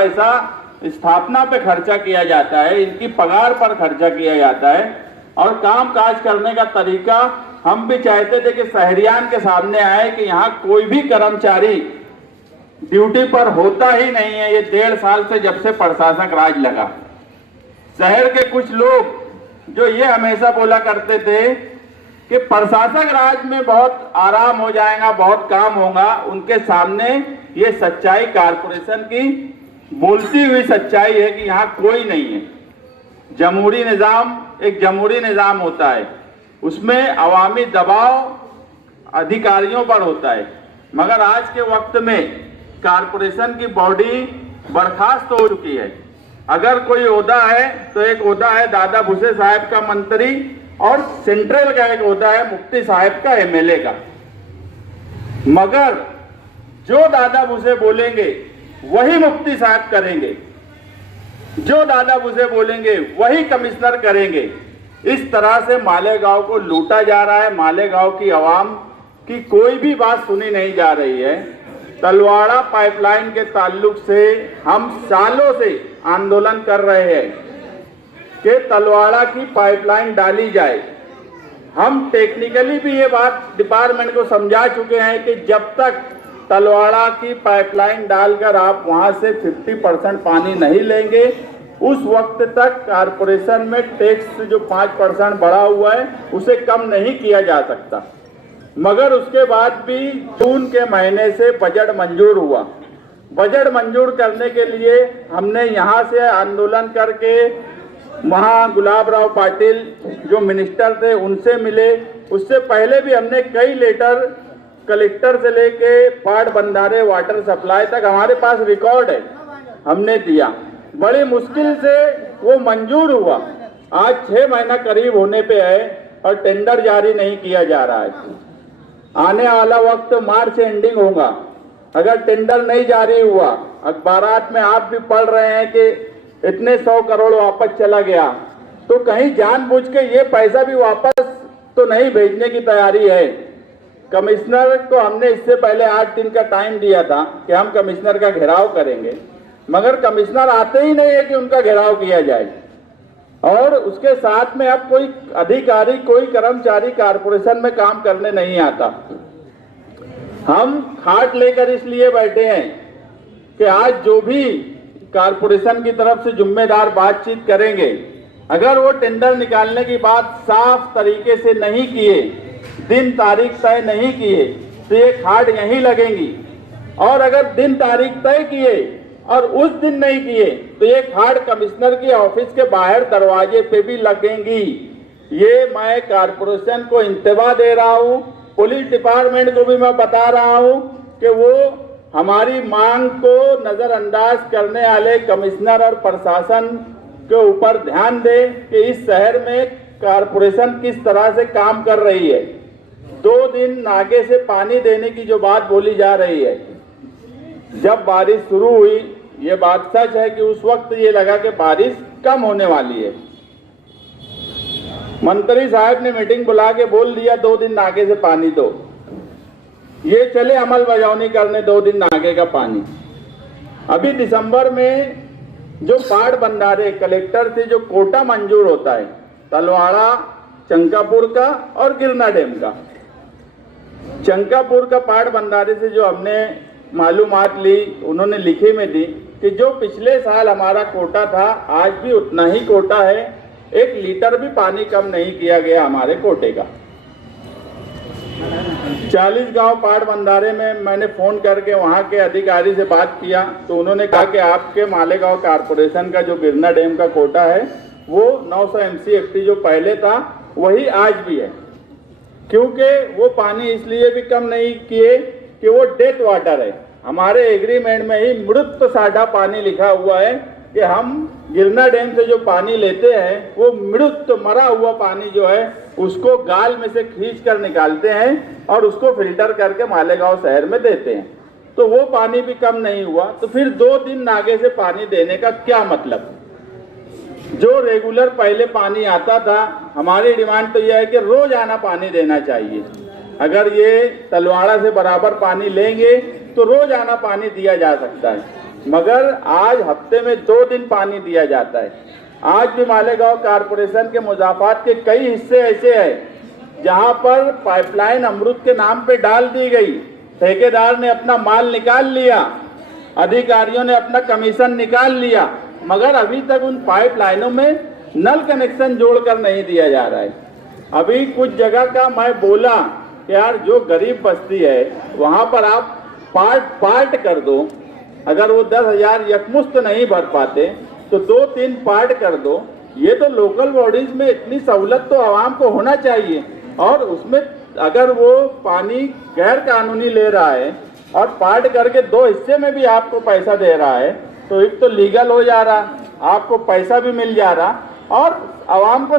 पैसा स्थापना पे खर्चा किया जाता है, इनकी पगार पर खर्चा किया जाता है। और काम काज करने का तरीका हम भी चाहते थे कि शहरियान के सामने आए कि यहाँ कोई भी कर्मचारी ड्यूटी पर होता ही नहीं है। ये 1.5 साल से जब से प्रशासक राज लगा, शहर के कुछ लोग जो ये हमेशा बोला करते थे कि प्रशासक राज में बहुत आराम हो जाएगा, बहुत काम होगा, उनके सामने ये सच्चाई कारपोरेशन की बोलती हुई सच्चाई है कि यहाँ कोई नहीं है। जमहूरी निज़ाम एक जमहूरी निज़ाम होता है, उसमें अवामी दबाव अधिकारियों पर होता है, मगर आज के वक्त में कारपोरेशन की बॉडी बर्खास्त हो चुकी है। अगर कोई ओहदा है तो एक ओहदा है दादा भुसे साहब का मंत्री, और सेंट्रल का एक ओहदा है मुफ्ती साहब का एमएलए का। मगर जो दादा भुसे बोलेंगे वही मुफ्ती साहब करेंगे, जो दादा भुसे बोलेंगे वही कमिश्नर करेंगे। इस तरह से मालेगांव को लूटा जा रहा है। मालेगांव की आवाम की कोई भी बात सुनी नहीं जा रही है। तलवाड़ा पाइपलाइन के ताल्लुक से हम सालों से आंदोलन कर रहे हैं कि तलवाड़ा की पाइपलाइन डाली जाए। हम टेक्निकली भी ये बात डिपार्टमेंट को समझा चुके हैं कि जब तक तलवाड़ा की पाइपलाइन डालकर आप वहां से 50% पानी नहीं लेंगे, उस वक्त तक कारपोरेशन में टैक्स जो 5% बढ़ा हुआ है उसे कम नहीं किया जा सकता। मगर उसके बाद भी जून के महीने से बजट मंजूर हुआ। बजट मंजूर करने के लिए हमने यहाँ से आंदोलन करके वहाँ गुलाब राव पाटिल जो मिनिस्टर थे उनसे मिले। उससे पहले भी हमने कई लेटर कलेक्टर से लेके पाड़ बंधारे वाटर सप्लाई तक हमारे पास रिकॉर्ड है, हमने दिया। बड़ी मुश्किल से वो मंजूर हुआ। आज 6 महीना करीब होने पे है और टेंडर जारी नहीं किया जा रहा है। आने वाला वक्त मार्च एंडिंग होगा, अगर टेंडर नहीं जारी हुआ, अखबारात में आप भी पढ़ रहे हैं कि इतने 100 करोड़ वापस चला गया, तो कहीं जानबूझ के ये पैसा भी वापस तो नहीं भेजने की तैयारी है। कमिश्नर को हमने इससे पहले 8 दिन का टाइम दिया था कि हम कमिश्नर का घेराव करेंगे, मगर कमिश्नर आते ही नहीं है कि उनका घेराव किया जाए। और उसके साथ में अब कोई अधिकारी, कोई कर्मचारी कारपोरेशन में काम करने नहीं आता। हम खाट लेकर इसलिए बैठे हैं कि आज जो भी कारपोरेशन की तरफ से जिम्मेदार बातचीत करेंगे, अगर वो टेंडर निकालने की बात साफ तरीके से नहीं किए, दिन तारीख तय नहीं किए, तो ये खाट यहीं लगेंगी। और अगर दिन तारीख तय किए और उस दिन नहीं किए तो ये खाट कमिश्नर की ऑफिस के बाहर दरवाजे पे भी लगेंगी। ये मैं कारपोरेशन को इंतबा दे रहा हूँ, पुलिस डिपार्टमेंट को भी मैं बता रहा हूँ कि वो हमारी मांग को नजरअंदाज करने वाले कमिश्नर और प्रशासन के ऊपर ध्यान दे कि इस शहर में कारपोरेशन किस तरह से काम कर रही है। 2 दिन नागे से पानी देने की जो बात बोली जा रही है, जब बारिश शुरू हुई, ये बात सच है कि उस वक्त ये लगा कि बारिश कम होने वाली है। मंत्री साहब ने मीटिंग बुला के बोल दिया 2 दिन नागे से पानी दो। ये चले अमल बजावनी करने 2 दिन नागे का पानी। अभी दिसंबर में जो पाड़ बंधारे कलेक्टर से जो कोटा मंजूर होता है, तलवाड़ा, चंकापुर का और गिरना डैम का, चंकापुर का पाड़ बंधारे से जो हमने मालूमात ली, उन्होंने लिखे में दी कि जो पिछले साल हमारा कोटा था आज भी उतना ही कोटा है, 1 लीटर भी पानी कम नहीं किया गया हमारे कोटे का। 40 गांव पाड़ बंधारे में मैंने फोन करके वहां के अधिकारी से बात किया तो उन्होंने कहा कि आपके मालेगांव कारपोरेशन का जो गिरना डैम का कोटा है वो 900 MCFT जो पहले था वही आज भी है, क्योंकि वो पानी इसलिए भी कम नहीं किए कि वो डेथ वाटर है। हमारे एग्रीमेंट में ही मृत साढ़ा पानी लिखा हुआ है कि हम गिरना डैम से जो पानी लेते हैं वो मृत मरा हुआ पानी जो है उसको गाल में से खींच कर निकालते हैं और उसको फिल्टर करके मालेगांव शहर में देते हैं। तो वो पानी भी कम नहीं हुआ, तो फिर 2 दिन नागे से पानी देने का क्या मतलब? जो रेगुलर पहले पानी आता था, हमारी डिमांड तो यह है कि रोज आना पानी देना चाहिए। अगर ये तलवाड़ा से बराबर पानी लेंगे तो रोज आना पानी दिया जा सकता है। मगर आज हफ्ते में 2 दिन पानी दिया जाता है। आज भी मालेगांव कारपोरेशन के मुजाफात के कई हिस्से ऐसे हैं जहां पर पाइपलाइन अमृत के नाम पे डाल दी गई, ठेकेदार ने अपना माल निकाल लिया, अधिकारियों ने अपना कमीशन निकाल लिया, मगर अभी तक उन पाइपलाइनों में नल कनेक्शन जोड़कर नहीं दिया जा रहा है। अभी कुछ जगह का मैं बोला कि यार जो गरीब बस्ती है वहां पर आप पार्ट कर दो, अगर वो 10,000 यकमुश्त नहीं भर पाते तो 2-3 पार्ट कर दो। ये तो लोकल बॉडीज में इतनी सहूलत तो आवाम को होना चाहिए। और उसमें अगर वो पानी गैर कानूनी ले रहा है और पार्ट करके 2 हिस्से में भी आपको पैसा दे रहा है तो एक तो लीगल हो जा रहा, आपको पैसा भी मिल जा रहा और आवाम को